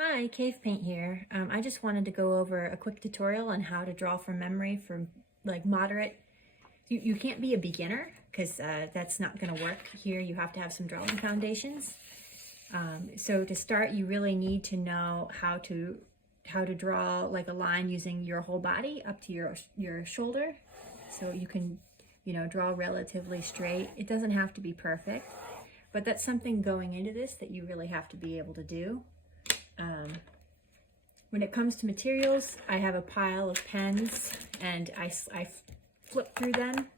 Hi, Cave Paint here. I just wanted to go over a quick tutorial on how to draw from memory for like moderate. You can't be a beginner because that's not going to work here. You have to have some drawing foundations. So to start, you really need to know how to draw like a line using your whole body up to your shoulder, so you can draw relatively straight. It doesn't have to be perfect, but that's something going into this that you really have to be able to do. When it comes to materials, I have a pile of pens and I flip through them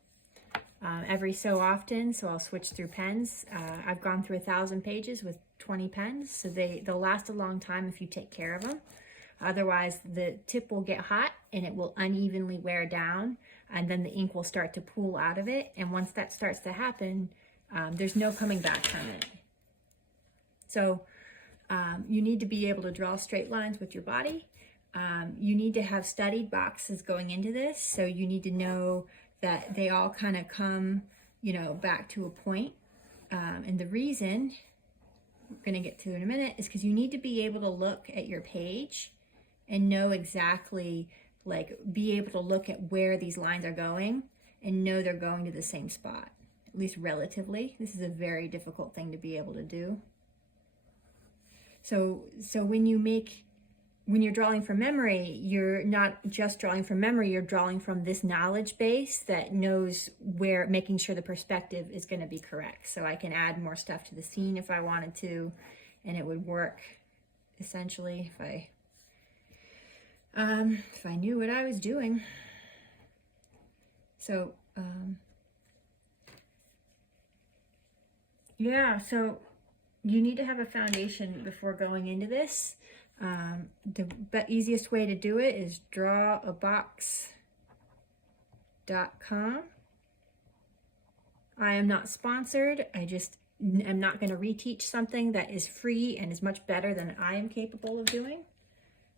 every so often, so I'll switch through pens. I've gone through 1,000 pages with 20 pens, so they'll last a long time if you take care of them. Otherwise, the tip will get hot and it will unevenly wear down, and then the ink will start to pool out of it. And once that starts to happen, there's no coming back from it. So you need to be able to draw straight lines with your body. You need to have studied boxes going into this, so you need to know that they all kind of come, back to a point. And the reason we're going to get to in a minute is because you need to be able to look at your page and know exactly, be able to look at where these lines are going and know they're going to the same spot, at least relatively. This is a very difficult thing to be able to do. So when you're drawing from memory, you're not just drawing from memory, you're drawing from this knowledge base that knows where, making sure the perspective is going to be correct. So I can add more stuff to the scene if I wanted to, and it would work essentially if I knew what I was doing. So so you need to have a foundation before going into this. The easiest way to do it is drawabox.com. I am not sponsored. I just am not going to reteach something that is free and is much better than I am capable of doing.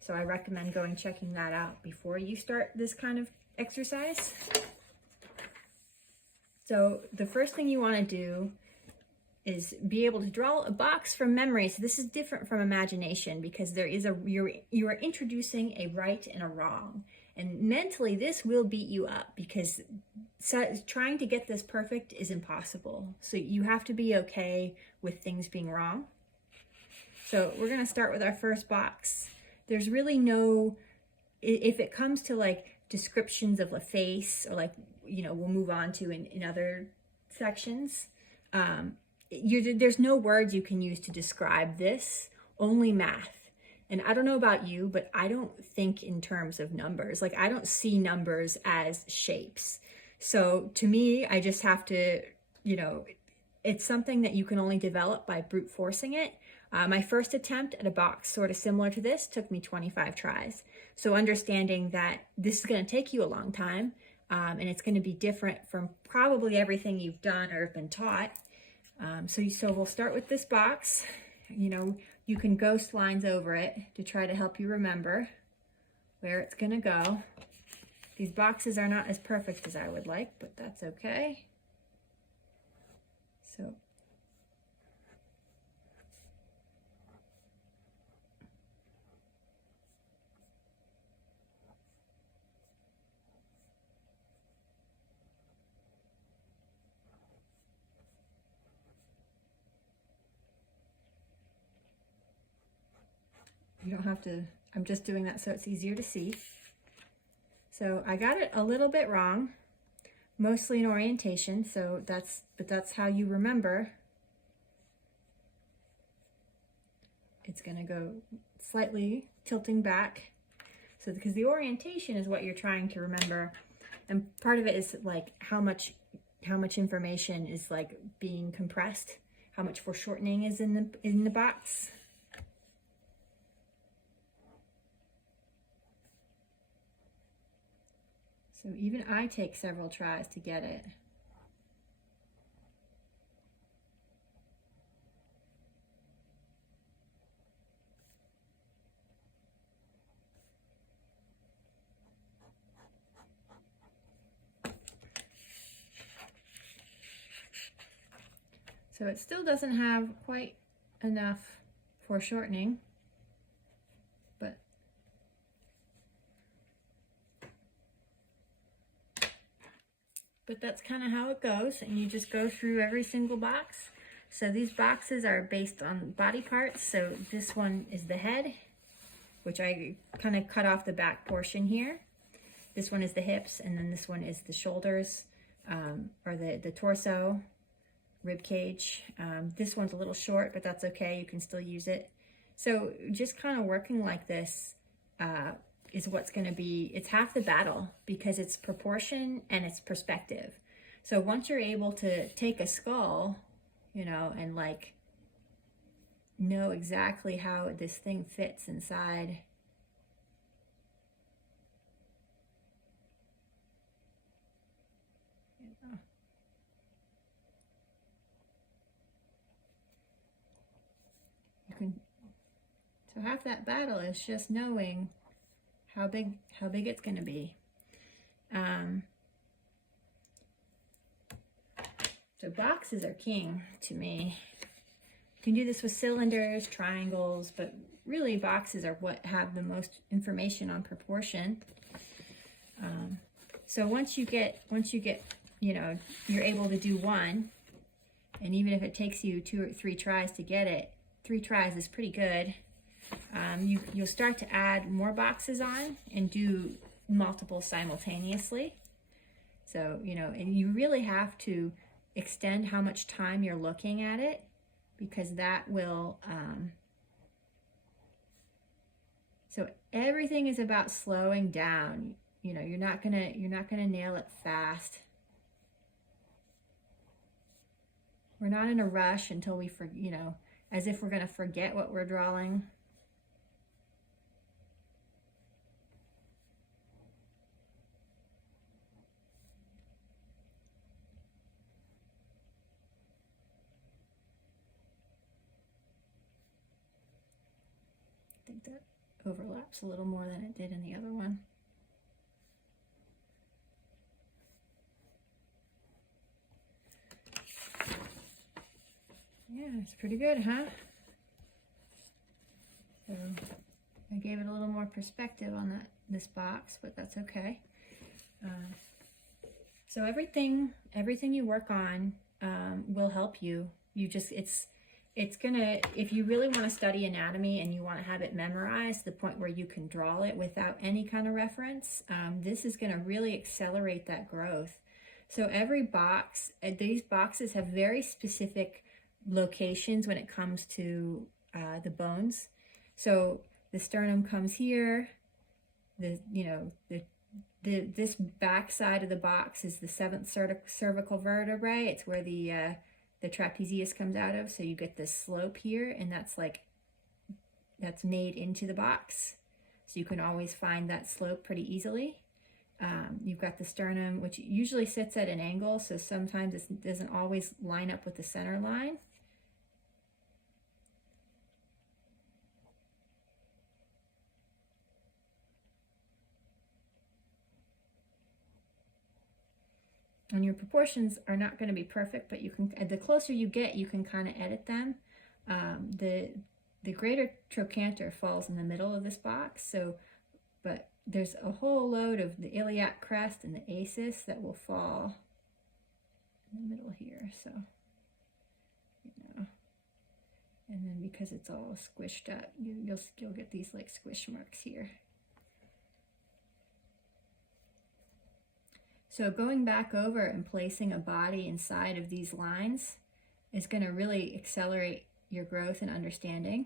So I recommend checking that out before you start this kind of exercise. So the first thing you want to do is be able to draw a box from memory. So this is different from imagination because there is you are introducing a right and a wrong. And mentally this will beat you up because trying to get this perfect is impossible. So you have to be okay with things being wrong. So we're gonna start with our first box. There's really no, if it comes to descriptions of a face or we'll move on to in other sections, there's no words you can use to describe this, only math. And I don't know about you, but I don't think in terms of numbers. I don't see numbers as shapes. So to me, I just have to, it's something that you can only develop by brute forcing it. My first attempt at a box sort of similar to this took me 25 tries. So understanding that this is going to take you a long time, and it's going to be different from probably everything you've done or have been taught. So we'll start with this box. You can ghost lines over it to try to help you remember where it's gonna go. These boxes are not as perfect as I would like, but that's okay. So you don't have to, I'm just doing that so it's easier to see. So I got it a little bit wrong, mostly in orientation, but that's how you remember. It's gonna go slightly tilting back. So because the orientation is what you're trying to remember, and part of it is how much information is being compressed, how much foreshortening is in the box. So even I take several tries to get it. So it still doesn't have quite enough foreshortening. but that's kind of how it goes. And you just go through every single box. So these boxes are based on body parts. So this one is the head, which I kind of cut off the back portion here. This one is the hips, and then this one is the shoulders, or the torso, rib cage. This one's a little short, but that's okay. You can still use it. So just kind of working like this is what's going to be, it's half the battle, because it's proportion and it's perspective. So once you're able to take a skull, you know, and like know exactly how this thing fits inside. You can, so half that battle is just knowing how big it's going to be. So boxes are king to me. You can do this with cylinders, triangles, but really boxes are what have the most information on proportion. So once you get, you know, you're able to do one, and even if it takes you 2 or 3 tries to get it, 3 tries is pretty good. You'll start to add more boxes on and do multiple simultaneously. So, you know, and you really have to extend how much time you're looking at it, because that will, so everything is about slowing down. You know, you're not gonna nail it fast. We're not in a rush until we you know, as if we're gonna forget what we're drawing. I think that overlaps a little more than it did in the other one. Yeah, it's pretty good, huh? So I gave it a little more perspective on this box, but that's okay. So everything you work on will help you. You just, it's gonna, if you really want to study anatomy and you want to have it memorized to the point where you can draw it without any kind of reference, this is going to really accelerate that growth. So every box, these boxes have very specific locations when it comes to the bones. So the sternum comes here. This back side of the box is the 7th cervical vertebrae. It's where the trapezius comes out of. So you get this slope here, and that's made into the box. So you can always find that slope pretty easily. You've got the sternum, which usually sits at an angle, so sometimes it doesn't always line up with the center line. And your proportions are not going to be perfect, but you can, the closer you get, you can kind of edit them. The greater trochanter falls in the middle of this box, so, but there's a whole load of the iliac crest and the acis that will fall in the middle here, so, you know. And then because it's all squished up, you'll get these like squish marks here. So going back over and placing a body inside of these lines is going to really accelerate your growth and understanding.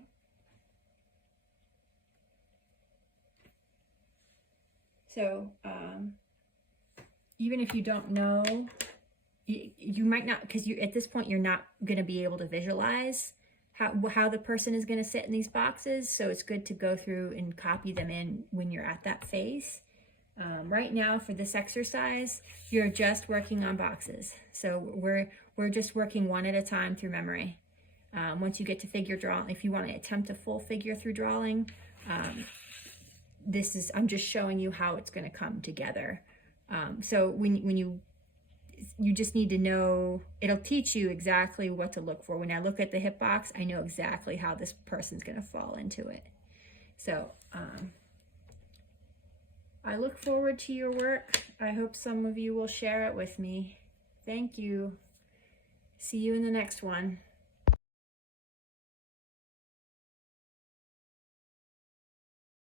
So even if you don't know, you might not, because at this point you're not going to be able to visualize how the person is going to sit in these boxes. So it's good to go through and copy them in when you're at that phase. Right now for this exercise, you're just working on boxes. So we're just working one at a time through memory. Once you get to figure drawing, if you want to attempt a full figure through drawing, I'm just showing you how it's going to come together. So when you just need to know, it'll teach you exactly what to look for. When I look at the hip box, I know exactly how this person's going to fall into it. So I look forward to your work. I hope some of you will share it with me. Thank you. See you in the next one.